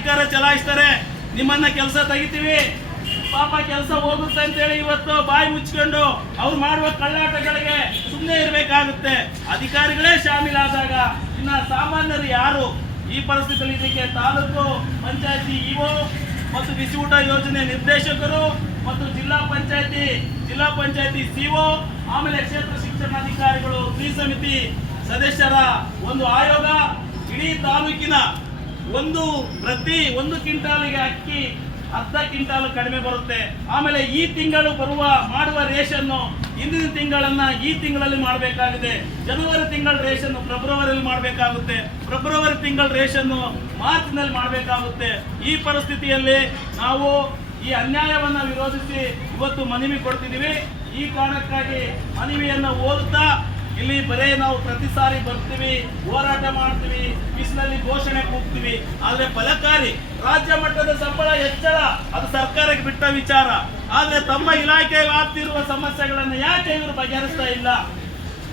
ಅಧಿಕಾರ ಚಲಾಯಿಸ್ತಾರೆ, ನಿಮ್ಮನ್ನ ಕೆಲಸ ತೆಗಿತೀವಿ, ಪಾಪ ಕೆಲಸ ಹೋಗುತ್ತೆ ಅಂತೇಳಿ ಇವತ್ತು ಬಾಯಿ ಮುಚ್ಕೊಂಡು ಅವ್ರು ಮಾಡುವ ಕಳ್ಳಾಟಗಳಿಗೆ ಸುಮ್ಮನೆ ಇರಬೇಕಾಗುತ್ತೆ. ಅಧಿಕಾರಿಗಳೇ ಶಾಮೀಲಾದಾಗ ಇನ್ನ ಸಾಮಾನ್ಯರು ಯಾರು? ಈ ಪರಿಸ್ಥಿತಿಯಲ್ಲಿ ಇದಕ್ಕೆ ತಾಲೂಕು ಪಂಚಾಯತಿ ಇಒ ಮತ್ತು ಬಿಸಿ ಊಟ ಯೋಜನೆ ನಿರ್ದೇಶಕರು ಮತ್ತು ಜಿಲ್ಲಾ ಪಂಚಾಯತಿ ಸಿಒ, ಆಮೇಲೆ ಕ್ಷೇತ್ರ ಶಿಕ್ಷಣಾಧಿಕಾರಿಗಳು, ಸಮಿತಿ ಸದಸ್ಯರ ಒಂದು ಆಯೋಗ, ಇಡೀ ತಾಲೂಕಿನ ಪ್ರತಿ 1 ಕ್ವಿಂಟಾಲಿಗೆ ಅಕ್ಕಿ 10 ಕ್ವಿಂಟಾಲ್ ಕಡಿಮೆ ಬರುತ್ತೆ. ಆಮೇಲೆ ಈ ತಿಂಗಳು ಮಾಡುವ ರೇಷನ್ನು ಹಿಂದಿನ ತಿಂಗಳನ್ನ ಈ ತಿಂಗಳಲ್ಲಿ ಮಾಡಬೇಕಾಗಿದೆ. ಜನವರಿ ತಿಂಗಳ ರೇಷನ್ ಫೆಬ್ರವರಿಯಲ್ಲಿ ಮಾಡಬೇಕಾಗುತ್ತೆ, ಫೆಬ್ರವರಿ ತಿಂಗಳ ರೇಷನ್ ಮಾರ್ಚ್ನಲ್ಲಿ ಮಾಡಬೇಕಾಗುತ್ತೆ. ಈ ಪರಿಸ್ಥಿತಿಯಲ್ಲಿ ನಾವು ಈ ಅನ್ಯಾಯವನ್ನು ವಿರೋಧಿಸಿ ಇವತ್ತು ಮನವಿ ಕೊಡ್ತಿದ್ದೀವಿ. ಈ ಕಾರಣಕ್ಕಾಗಿ ಮನವಿಯನ್ನು ಓದುತ್ತಾ ಇಲ್ಲಿ ಬರೇ ನಾವು ಪ್ರತಿ ಸಾರಿ ಬರ್ತೀವಿ, ಹೋರಾಟ ಮಾಡ್ತೀವಿ, ಬಿಸಿಲಲ್ಲಿ ಘೋಷಣೆ ಕೂಗ್ತೀವಿ, ಆದ್ರೆ ಫಲಕಾರಿ ರಾಜ್ಯ ಮಟ್ಟದ ಸಂಬಳ ಹೆಚ್ಚಳ ಅದು ಸರ್ಕಾರಕ್ಕೆ ಬಿಟ್ಟ ವಿಚಾರ. ಆದ್ರೆ ತಮ್ಮ ಇಲಾಖೆ ಆಗ್ತಿರುವ ಸಮಸ್ಯೆಗಳನ್ನು ಯಾಕೆ ಇವರು ಬಗೆಹರಿಸ್ತಾ ಇಲ್ಲ?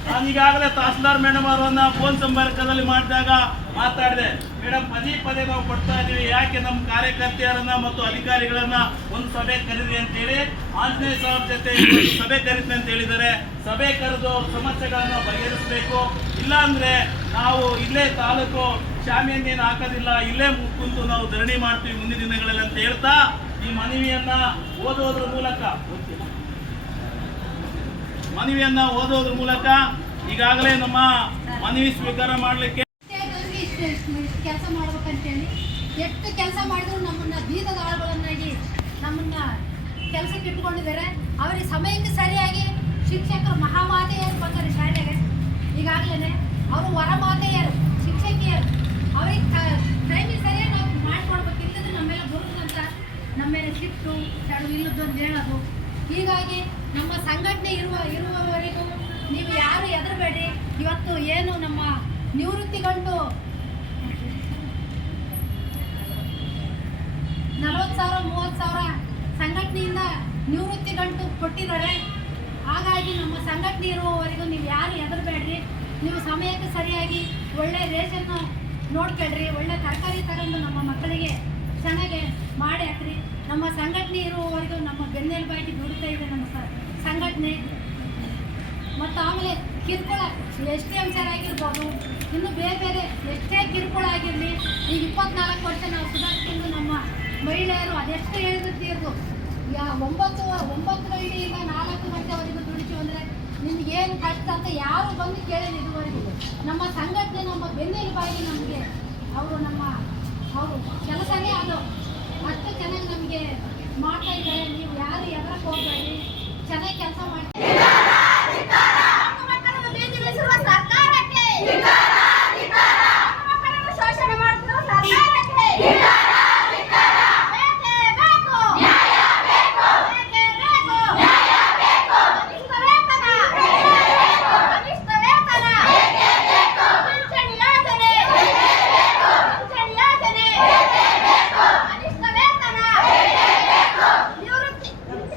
ನಾನು ಈಗಾಗಲೇ ತಹಸೀಲ್ದಾರ್ ಮೇಡಮ್ ಅವರನ್ನ ಫೋನ್ ಸಂಪರ್ಕದಲ್ಲಿ ಮಾಡಿದಾಗ ಮಾತಾಡಿದೆ, ಮೇಡಮ್ ಪದೇ ನಾವು ಕೊಡ್ತಾ ಇದೀವಿ, ಯಾಕೆ ನಮ್ಮ ಕಾರ್ಯಕರ್ತೆಯರನ್ನ ಮತ್ತು ಅಧಿಕಾರಿಗಳನ್ನ ಒಂದು ಸಭೆ ಕರೀರಿ ಅಂತೇಳಿ ಆಂಜನೇಯ ಸಾಹೇಬ್ ಜೊತೆ ಸಭೆ ಕರೀತೀನಿ ಅಂತ ಹೇಳಿದ್ದಾರೆ. ಸಭೆ ಕರೆದು ಸಮಸ್ಯೆಗಳನ್ನು ಬಗೆಹರಿಸಬೇಕು. ಇಲ್ಲ ಅಂದ್ರೆ ನಾವು ಇಲ್ಲೇ ತಾಲೂಕು ಶಾಮಿಯನ್ನೇನು ಹಾಕೋದಿಲ್ಲ, ಇಲ್ಲೇ ಕುಂತು ನಾವು ಧರಣಿ ಮಾಡ್ತೀವಿ ಮುಂದಿನ ದಿನಗಳಲ್ಲಿ ಅಂತ ಹೇಳ್ತಾ ಈ ಮನವಿಯನ್ನ ಓದೋದ್ರ ಮೂಲಕ ಈಗಾಗಲೇ ನಮ್ಮ ಮನವಿ ಸ್ವೀಕಾರ ಮಾಡಲಿಕ್ಕೆ ಕೆಲಸ ಮಾಡ್ಬೇಕಂತೇಳಿ ಎಷ್ಟು ಕೆಲಸ ಮಾಡಿದ್ರು ನಮ್ಮನ್ನ ಬೀದದ ಆಳುಗಳನ್ನಾಗಿ ನಮ್ಮನ್ನ ಕೆಲಸಕ್ಕೆ ಇಟ್ಕೊಂಡಿದ್ದಾರೆ. ಅವರಿಗೆ ಸಮಯಕ್ಕೆ ಸರಿಯಾಗಿ ಶಿಕ್ಷಕರು ಮಹಾಮಾತೆಯರು ಬರ್ತಾರೆ ಶಾಲೆಗೆ. ಈಗಾಗಲೇ ಅವರು ವರಮಾತೆಯರು, ಶಿಕ್ಷಕಿಯರು, ಅವ್ರಿಗೆ ಟೈಮಿಗೆ ಸರಿಯಾಗಿ ನಾವು ಮಾಡಿಕೊಡ್ಬೇಕು. ಇಲ್ಲದ್ರೆ ನಮ್ಮೆಲ್ಲ ಬರುತ್ತಂತ ನಮ್ಮ ಮೇಲೆ ಸಿಟ್ಟು ತಡು ಇಲ್ಲದ್ದು ಅಂತ ಹೇಳೋದು. ಹೀಗಾಗಿ ನಮ್ಮ ಸಂಘಟನೆ ಇರುವವರೆಗೂ ನೀವು ಯಾರು ಹೆದರಬೇಡಿ. ಇವತ್ತು ಏನು ನಮ್ಮ ನಿವೃತ್ತಿ ಗಂಟು 40,000 30,000 ಸಂಘಟನೆಯಿಂದ ನಿವೃತ್ತಿ ಗಂಟು ಕೊಟ್ಟಿದ್ದಾರೆ. ಹಾಗಾಗಿ ನಮ್ಮ ಸಂಘಟನೆ ಇರುವವರೆಗೂ ನೀವು ಯಾರು ಹೆದರಬೇಡ್ರಿ. ನೀವು ಸಮಯಕ್ಕೆ ಸರಿಯಾಗಿ ಒಳ್ಳೆ ರೇಷನ್ ನೋಡ್ಕೊಳ್ರಿ, ಒಳ್ಳೆ ತರಕಾರಿ ತಗೊಂಡು ನಮ್ಮ ಮಕ್ಕಳಿಗೆ ಚೆನ್ನಾಗಿ ಮಾಡಿ ಹಾಕ್ರಿ. ನಮ್ಮ ಸಂಘಟನೆ ಇರುವವರೆಗೂ ನಮ್ಮ ಬೆನ್ನೆಲುಬಾಗಿ ದುಡಿತಾ ಇದೆ ನಮ್ಮ ಸಂಘಟನೆ. ಮತ್ತು ಆಮೇಲೆ ಕಿರುಕುಳ ಎಷ್ಟೇ ಅಂಶರ ಆಗಿರ್ಬೋದು, ಇನ್ನು ಬೇರೆ ಎಷ್ಟೇ ಕಿರುಕುಳ ಆಗಿರಲಿ, ಈಗ 24 ವರ್ಷ ನಾವು ಸುಧಾರಿಸ್ಕೊಂಡು ನಮ್ಮ ಮಹಿಳೆಯರು ಅದೆಷ್ಟು ಹೇಳಿರ್ತೀರ್ದು 9 ಗಂಟೆಯಿಂದ 4 ಗಂಟೆವರೆಗೂ ದುಡಿತೀವಿ ಅಂದರೆ ನಿಮಗೇನು ಕಷ್ಟ ಅಂತ ಯಾರು ಬಂದು ಕೇಳಿಲ್ಲ ಇದುವರೆಗೂ. ನಮ್ಮ ಸಂಘಟನೆ ನಮ್ಮ ಬೆನ್ನೆಲುಬಾಗಿ ನಮಗೆ ಅವರು ಕೆಲಸನೇ ಅದು ಅಷ್ಟು ಚೆನ್ನಾಗಿ ನಮಗೆ ಮಾಡ್ತಾ ಇದ್ದಾರೆ. ನೀವು ಯಾರು ಎದರಕ್ಕೆ ಹೋಗಬೇಡಿ, ಚೆನ್ನಾಗಿ ಕೆಲಸ ಮಾಡ್ತೀವಿ.